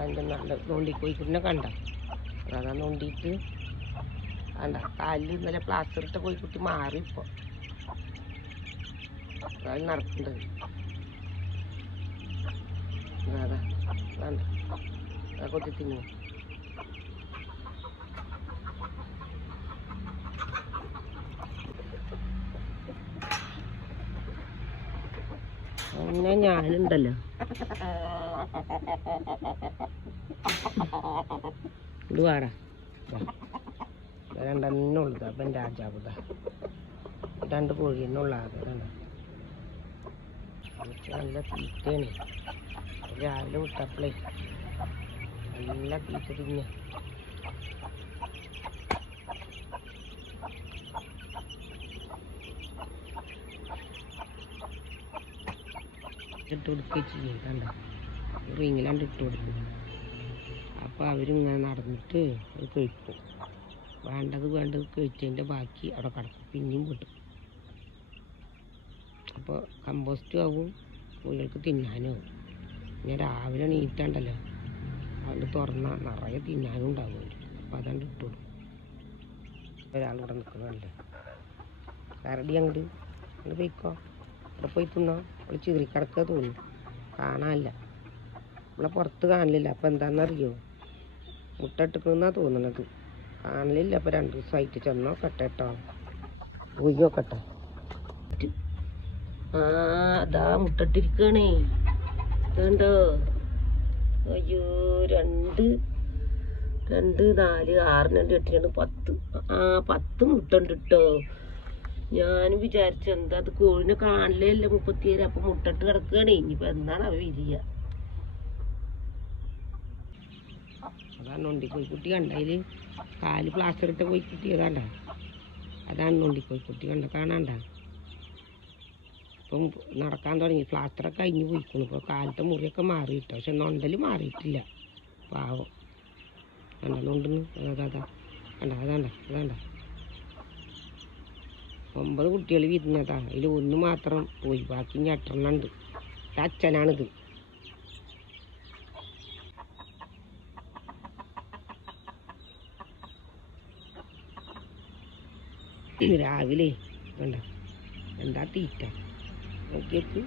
അതിൻ്റെ നല്ല നോണ്ടിക്കോയിക്കുട്ടിനെ കണ്ട അതാ നോണ്ടിയിട്ട് കണ്ട കാലിൽ ഇന്നലെ പ്ലാസ്റ്റർ ഇട്ട കോഴിക്കുട്ടി മാറി ഇപ്പോൾ അതാണ് നടക്കേണ്ടത്. അതാ വേണ്ട അതാ കൊത്തി തിന്നു. അങ്ങനെ ഞാനുണ്ടല്ലോ ഇത് വേറെ രണ്ടെണ്ണ ഉള്ളത്. അപ്പം രാജാവുത 2 കോഴി തന്നെ ഉള്ള ആകെയാണ്. നല്ല തീറ്റയാണ്. രാവിലെ വിട്ടപ്പോഴേ നല്ല തീറ്റ തിന്നെ. ഇട്ട് കൊടുക്കുക ചെയ്യും. കണ്ട റിങ്ങിലാണ്ട് ഇട്ട് കൊടുക്കും. അപ്പോൾ അവരിങ്ങനെ നടന്നിട്ട് അത് കഴിക്കും. വേണ്ടത് കഴിച്ചതിൻ്റെ ബാക്കി അവിടെ കിടക്കും. പിന്നെയും വിട്ടും. അപ്പോൾ കമ്പോസ്റ്റും ആവും, കോഴികൾക്ക് തിന്നാനും ആവും. പിന്നെ രാവിലെ നീറ്റാണ്ടല്ലോ അതുകൊണ്ട് തുറന്നാൽ നിറയെ തിന്നാനും ഉണ്ടാവും. അപ്പോൾ അതാണ്ട് ഇട്ട് കൊടുക്കും. ഒരാളിവിടെ നിൽക്കുന്നതല്ലേ കരടി അങ്ങോട്ട് പോയിക്കോ, ഇവിടെ പോയി തിന്നോ. അവൾ ചീറിക്കിടക്കുക തോന്നും, കാണാനില്ല. നമ്മളെ പുറത്ത് കാണില്ല. അപ്പം എന്താണെന്നറിയോ, മുട്ട ഇട്ടിക്കണമെന്നാണ് തോന്നണത്. കാണലില്ല. അപ്പോൾ 2 ദിവസമായിട്ട് ചെന്നോ കട്ടെ കേട്ടോ, പോയി നോക്കട്ടെ. അതാ മുട്ടിട്ടിരിക്കണേ, ഇതുണ്ടോ? അയ്യോ 2 4 6 2 8 10 10 മുട്ട ഉണ്ട് കേട്ടോ. ഞാനും വിചാരിച്ചു എന്താ അത് കോഴിനെ കാണില്ലേ ഇല്ല 37. അപ്പം മുട്ടിട്ട് കിടക്കുകയാണേ. ഇനിയിപ്പോൾ എന്താണ് അവ വിരിയ. അതാണ് നോണ്ടിക്കോയിക്കുട്ടി. കണ്ട അതിൽ കാല് പ്ലാസ്റ്റർ ഇട്ട കോഴിക്കുട്ടി അതാണ്ട, അതാണ് നോണ്ടിക്കോയിക്കുട്ടി. കണ്ട കാണാണ്ട. ഇപ്പം നടക്കാൻ തുടങ്ങി. പ്ലാസ്റ്ററൊക്കെ കഴിഞ്ഞ് പോയിക്കുന്നു. ഇപ്പോൾ കാലത്തെ മുറിയൊക്കെ മാറിയിട്ട്, പക്ഷെ നൊണ്ടൽ മാറിയിട്ടില്ല. പാവം കണ്ട നൊണ്ടെന്ന്. അതാ കണ്ട അതാണ്ട 9 കുട്ടികൾ വിരിഞ്ഞതാ. അതിൽ 1 മാത്രം പോയി, ബാക്കി 8 ഉണ്ട്. അച്ഛനാണിത്. രാവിലെ കണ്ട എന്താ തീറ്റ നോക്കിയേക്ക്.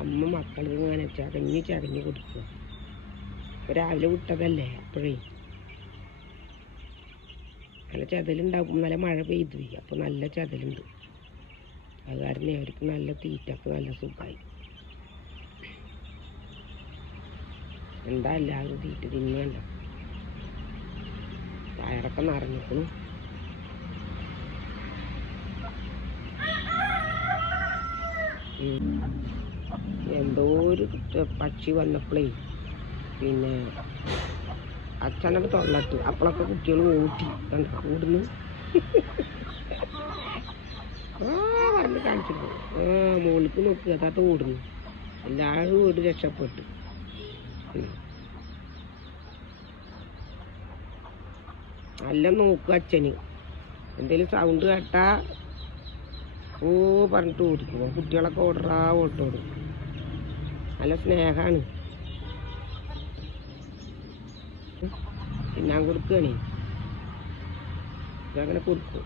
അമ്മ മക്കൾക്ക് ഇങ്ങനെ ചകഞ്ഞ് കൊടുക്കുക. ഇപ്പോൾ രാവിലെ വിട്ടതല്ലേ, അപ്പോഴേ നല്ല ചതലുണ്ടാവും. നല്ല മഴ പെയ്തു പോയി. അപ്പോൾ നല്ല ചതലുണ്ട്. അത് കാരണം അവർക്ക് നല്ല തീറ്റക്ക് നല്ല സുഖമായി. എന്താ എല്ലാവരും തീറ്റ തിന്നണ്ട. വയറൊക്കെ നിറഞ്ഞിരിക്കണു. എന്തോ ഒരു പക്ഷി വന്നപ്പോഴേ പിന്നെ അച്ഛനോട് തൊള്ളട്ട്. അപ്പോഴൊക്കെ കുട്ടികൾ ഓട്ടി കണ്ട കൂടുന്നു. പറഞ്ഞ് കാണിച്ചിട്ടു. മോൾക്ക് നോക്കുക അതാത്ത ഓടുന്നു. എല്ലാവരും ഓടി രക്ഷപ്പെട്ടു. നല്ല നോക്കുക അച്ഛന്. എന്തെങ്കിലും സൗണ്ട് കേട്ടാ പറഞ്ഞിട്ട് ഓടിക്കുമോ. കുട്ടികളൊക്കെ ഓട്ടോടും. നല്ല സ്നേഹമാണ്. തിന്നാൻ കൊടുക്കുകയാണേ. ഇതങ്ങനെ കൊടുക്കും.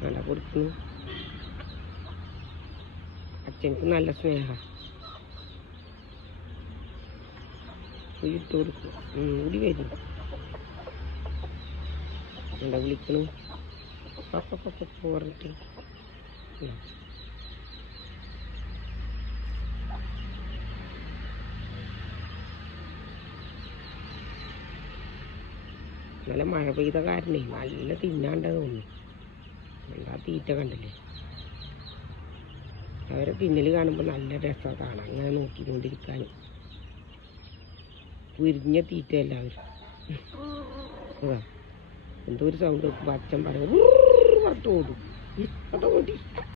വേണ്ട കൊടുക്കുന്നു. അച്ഛനക്ക് നല്ല സ്നേഹം. ഇട്ട് കൊടുക്കും. കൂടി വരും. എന്താ വിളിക്കണു പറഞ്ഞിട്ട്. നല്ല മഴ പെയ്ത കാരണേ നല്ല തിന്നാണ്ട് തോന്നുന്നു. എന്താ തീറ്റ കണ്ടില്ലേ. അവരെ തിന്നൽ കാണുമ്പോൾ നല്ല രസമാണ് കാണാൻ. അങ്ങനെ നോക്കിക്കൊണ്ടിരിക്കാൻ. ഉരിഞ്ഞ തീറ്റ എല്ലാവരും. അതാ എന്തോ ഒരു സൗണ്ട് വെക്കുമ്പോൾ അച്ഛൻ പറയും പറഞ്ഞിട്ട് ഓടും. അതോടി